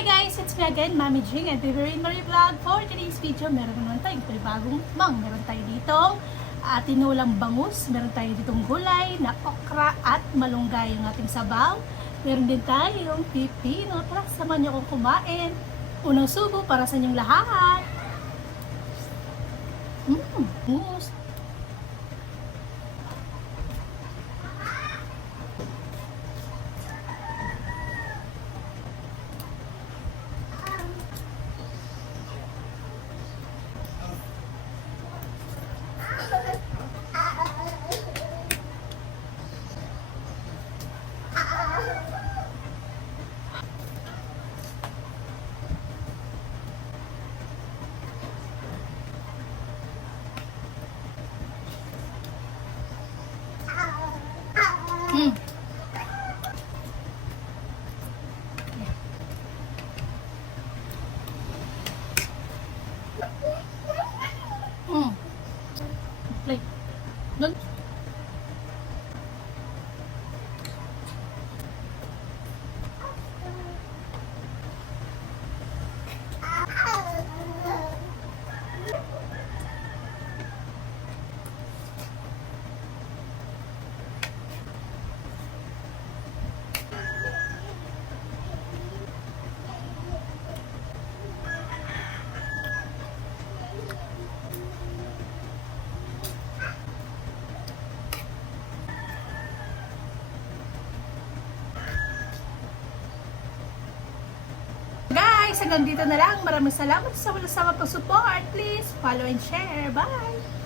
Hi guys! It's me again, Mami Jing and Viverine Marie Vlog. For today's video, meron naman tayong bagong mang. Meron tayo ditong tinulang bangus. Meron tayo ditong gulay na okra at malunggay yung ating sabaw. Meron din tayong pipino. Tara, samahan niyo akong kumain. Unang subo para sa inyong lahat. Bangus. Like, don't. Guys, hanggang dito na lang. Maraming salamat sa walang sama pag-support. Please follow and share. Bye!